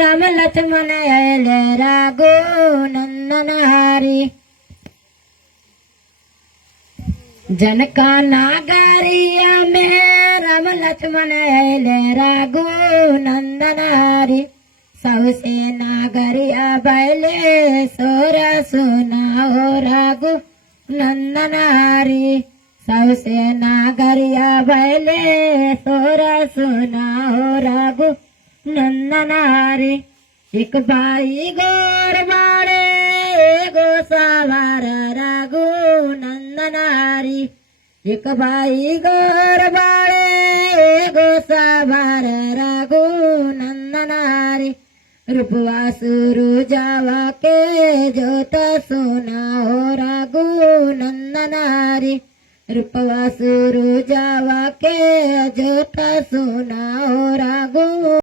राम लक्ष्मण अयले राघु नंदन हरि। जनका नागरिया में राम लक्ष्मण अयले राघु नंदन हरि। सौसे नागरिया बैले सोरा सुना हो राघु नंदन हरि। सौसे नागरिया बैले सोरा सुना हो राघु नंदन हरि। एक भाई गोर बाड़े एगो सवार राघु नंदन हरि। एक भाई गोर बाड़े एगो सवार राघु नंदन हरि। रूपवा सुरु जावा के जोत सुना हो राघु नंदन हरि। रूपवा सुरु जावा के जोत सुना हो राघु।